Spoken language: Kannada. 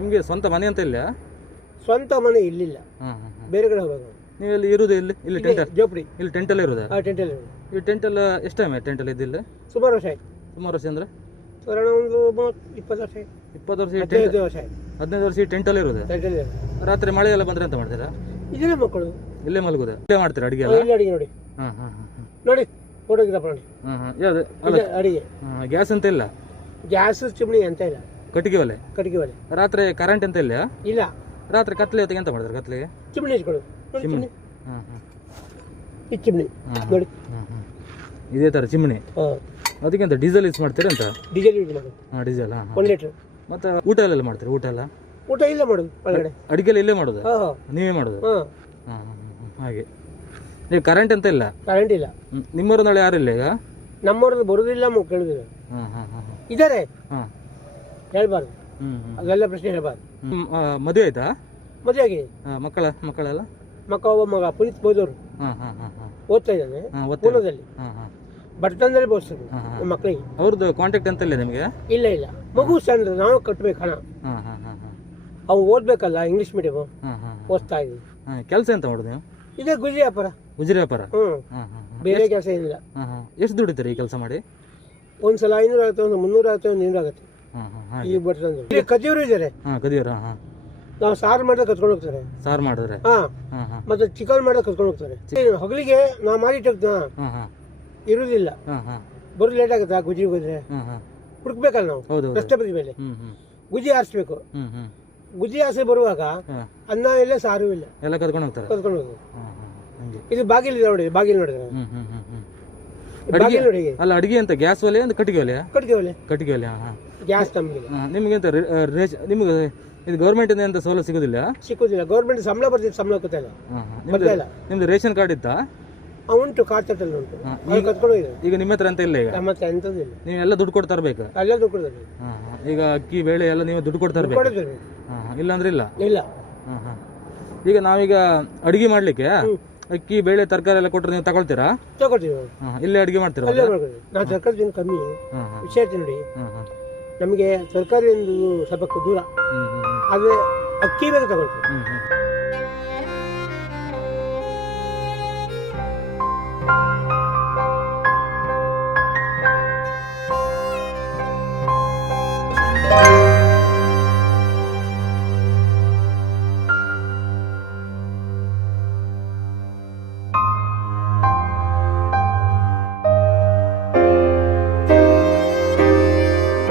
ನಿಮಗೆ ಸ್ವಂತ ಮನೆ ಅಂತ ಇಲ್ಲ? ಸ್ವಂತ ಮನೆ ಇಲ್ಲಿಲ್ಲ, ಬೇರೆ ಕಡೆ ಹೋಗಬೇಕು. ನೀವು ಇಲ್ಲಿ ಇರುವುದು ಇಲ್ಲಿ ಟೆಂಟ್? ಜೋಪಡಿ. ಇಲ್ಲಿ ಟೆಂಟಲ್ಲಿ ಇರೋದಾ? ಟೆಂಟಲ್ಲಿ. ಈ ಟೆಂಟಲ್ಲಿ ಎಷ್ಟು ಟೈಮ್ ಆಯ್ತು ಟೆಂಟಲ್ಲಿ ಇದ್ದಿಲ್ಲ? ಸುಮಾರು ವರ್ಷ ಆಯ್ತು. ಸುಮಾರು ವರ್ಷ ಅಂದರೆ ಒಂದು 20 ವರ್ಷ ಆಯ್ತು. 20 ವರ್ಷ? 15 ವರ್ಷ ಆಯ್ತು. 15 ವರ್ಷ ಈ ಟೆಂಟಲ್ಲಿ ಇರೋದು? ಟೆಂಟಲ್ಲಿ. ರಾತ್ರಿ ಮಳೆ ಎಲ್ಲ ಬಂದರೆ ಎಂತ ಮಾಡ್ತೀರಾ? ಇಲ್ಲೇ ಮಕ್ಕಳು ಇಲ್ಲೇ ಮಲಗುದ? ಇಲ್ಲೇ ಮಾಡ್ತೀರಾ ಅಡುಗೆ ಎಲ್ಲ? ಇಲ್ಲಿ ಅಡಿಗೆ ನೋಡಿ. ನೋಡಿ ಫೋಟೋಗ್ರಾಫ್ ನೋಡಿ. ಯಾವುದು ಅಡಿಗೆ? ಗ್ಯಾಸ್ ಅಂತ ಇಲ್ಲ? ಗ್ಯಾಸ್ ಚಿಮಣಿ ಅಂತ ಇಲ್ಲ, ಕಟ್ಟಿಗೆ ಒಲೆ. ಕಟ್ಟಿಗೆ ಒಲೆ. ರಾತ್ರಿ ಕರೆಂಟ್ ಅಂತ ಇಲ್ಲ? ಇಲ್ಲ. ರಾತ್ರಿ ಕತ್ಲೆ ಹೊತ್ತಿಗೆ ಎಂತ ಮಾಡ್ತಾರೆ? ಕತ್ಲೆಗೆ ಚಿಮಣಿ ಇಟ್ಕೊಳ್ಳಿ. ಚಿಮಣಿ. ಈ ಚಿಮಣಿ ನೋಡಿ, ಇದೇ ಥರ ಚಿಮಣಿ. ಅದಕ್ಕೆ ಅಂತ ಡೀಸೆಲ್ ಯೂಸ್ ಮಾಡ್ತೀರಾ ಅಂತ? ಡೀಸೆಲ್ ಯೂಸ್ ಮಾಡೋದು. ಡೀಸೆಲ್. 1 ಲೀಟರ್. ಮತ್ತು ಊಟ ಎಲ್ಲ ಮಾಡ್ತೀರಾ? ಊಟ ಎಲ್ಲ ಊಟ ಇಲ್ಲ ಮಾಡೋದು, ಒಳಗಡೆ ಅಡುಗೆಲ್ಲ ಇಲ್ಲೇ ಮಾಡೋದು? ನೀವೇ ಮಾಡೋದು? ಹಾಗೆ. ಈಗ ಕರೆಂಟ್ ಅಂತ ಇಲ್ಲ? ಕರೆಂಟ್ ಇಲ್ಲ. ನಿಮ್ಮೂರು ನಾಳೆ ಯಾರಿಲ್ಲ ಈಗ? ನಮ್ಮವ್ರದ್ದು ಬರುದಿಲ್ಲ, ಕೇಳುದಿಲ್ಲ. ಇದ್ದಾರೆ, ಹೇಳ್ಬಾರ್ದು, ಅದೆಲ್ಲ ಪ್ರಶ್ನೆ ಹೇಳ್ಬಾರ್ದು. ಮದುವೆ ಆಯ್ತಾ? ಮದುವೆ ಆಗಿದೆ. ಮಕ್ಕಳೆಲ್ಲ? ಒಬ್ಬ ಮಗ ಪುನೀತ್ ಬೋದವ್ರು ಓದ್ತಾ ಇದ್ದಾನೆ ಪೂರ್ಣದಲ್ಲಿ, ಬಟ್ಟದಲ್ಲಿ ಬೋಸ್ತಾರೆ ನಮ್ಮ ಮಕ್ಕಳಿಗೆ. ಅವ್ರದ್ದು ಕಾಂಟ್ಯಾಕ್ಟ್ ಅಂತ ಇಲ್ಲ ನಿಮಗೆ? ಇಲ್ಲ ಇಲ್ಲ, ಮಗು ಸಣ್ಣ, ನಾವು ಕಟ್ಬೇಕು ಹಣ. ಅವ್ನು ಓದ್ಬೇಕಲ್ಲ, ಇಂಗ್ಲಿಷ್ ಮೀಡಿಯಂ ಓದ್ತಾ ಇದ್ದೀವಿ. ಕೆಲಸ ಎಂತ ಮಾಡೋದು ನೀವು? ಇದೇ ಗುಜರಿ ವ್ಯಾಪಾರ. ಗುಜರಿ ವ್ಯಾಪಾರ? ಬೇರೆ ಕೆಲಸ ಏನಿಲ್ಲ. ಎಷ್ಟು ದುಡಿತೀರಿ ಈ ಕೆಲಸ ಮಾಡಿ? ಒಂದ್ಸಲ 500 ಆಗುತ್ತೆ, ಒಂದು 300 ಆಗುತ್ತೆ, ಒಂದು 200 ಆಗುತ್ತೆ. ಈ ಬಟ್ಟೆ ಕದಿಯವರು ಇದ್ದಾರೆ. ಕದಿಯವರು ನಾವು ಸಾರು ಮಾಡಿದ್ರೆ ಕತ್ಕೊಂಡು ಹೋಗ್ತಾರೆ. ಸಾರು ಮಾಡಿದ್ರೆ? ಮತ್ತೆ ಚಿಕನ್ ಮಾಡಿದ್ರೆ ಕತ್ಕೊಂಡು ಹೋಗ್ತಾರೆ. ಹಗಲಿಗೆ ನಾವು ಮಾಡಿಟ್ಟು ಇರುವುದಿಲ್ಲ, ಬರೋದು ಲೇಟ್ ಆಗುತ್ತೆ. ಗುಜಿ ಹೋದ್ರೆ ಹುಡುಕ್ಬೇಕಲ್ಲ ನಾವು ರಸ್ತೆ ಬದಿ ಮೇಲೆ. ಗುಜಿ ಆರಿಸ್ಬೇಕು. ಗುಜಿ ಆಸೆ ಬರುವಾಗ ಅನ್ನ ಇಲ್ಲ, ಸಾರು ಇಲ್ಲ, ಎಲ್ಲ ಕತ್ಕೊಂಡು ಹೋಗ್ತಾರೆ. ಕತ್ಕೊಂಡು ಹೋಗೋದು. ಇದು ಬಾಗಿಲು ನೋಡಿ, ಬಾಗಿಲು ನೋಡಿದ್ರೆ ಬಾಗಿಲು ನೋಡಿ. ಅಲ್ಲ, ಅಡಿಗೆ ಅಂತ ಗ್ಯಾಸ್ ಒಲೆ ಅಂತ ಕಟ್ಟಿಗೆ ಒಲೆ? ಕಟ್ಟಿಗೆ ಒಲೆ. ಕಟ್ಟಿಗೆ ಒಲೆ. ಗ್ಯಾಸ್ ನಮಗೆ. ನಿಮ್ಗೆ ಎಂತ ನಿಮ್ಗೆ ಇದು ಗೌರ್ಮೆಂಟ್ ಇಂದ ಎಂತ ಸೌಲಭ್ಯ ಸಿಗೋದಿಲ್ಲ? ಸಿಕ್ಕುದಿಲ್ಲ. ಗೌರ್ಮೆಂಟ್ ಸಂಬಳ ಬರ್ತಿತ್ತು, ಸಂಬಳ ಕೊಡ್ತಾ ಇಲ್ಲ. ನಿಮ್ದು ರೇಷನ್ ಕಾರ್ಡ್ ಇತ್ತಾ? ಉಂಟು, ಕಾರ್ಡ್ ಉಂಟು. ಕತ್ಕೊಂಡು ಈಗ ನಿಮ್ಮ ಹತ್ರ ಅಂತ ಇಲ್ಲ? ಈಗ ನಮ್ಮ ಹತ್ರ ಎಂತದಿಲ್ಲ. ನೀವು ಎಲ್ಲ ದುಡ್ಡು ಕೊಡ್ತಾ ಇರ್ಬೇಕು? ಎಲ್ಲ ದುಡ್ಡು ಕೊಡ್ತಾರೆ. ಈಗ ಅಕ್ಕಿ ಬೇಳೆ ಎಲ್ಲ ನೀವು ದುಡ್ಡು ಕೊಡ್ತಾ ಇರ್ಬೇಕು? ಇಲ್ಲ ಅಂದ್ರೆ ಇಲ್ಲ? ಇಲ್ಲ. ಈಗ ನಾವೀಗ ಅಡಿಗೆ ಮಾಡ್ಲಿಕ್ಕೆ ಅಕ್ಕಿ ಬೇಳೆ ತರಕಾರಿ ಎಲ್ಲ ಕೊಟ್ಟರೆ ನೀವು ತಗೊಳ್ತೀರಾ? ತಗೊಳ್ತೀವಿ. ಇಲ್ಲೇ ಅಡಿಗೆ ಮಾಡ್ತೀರಾ? ನಾವು ತರಕಾರಿ ತಿನ್ನು ಕಮ್ಮಿ. ವಿಷಯ ನೋಡಿ, ನಮಗೆ ತರಕಾರಿ ಒಂದು ಸ್ವಲ್ಪ ದೂರ, ಆದ್ರೆ ಅಕ್ಕಿ ಬೇಗ ತಗೊಳ್ತೀವಿ.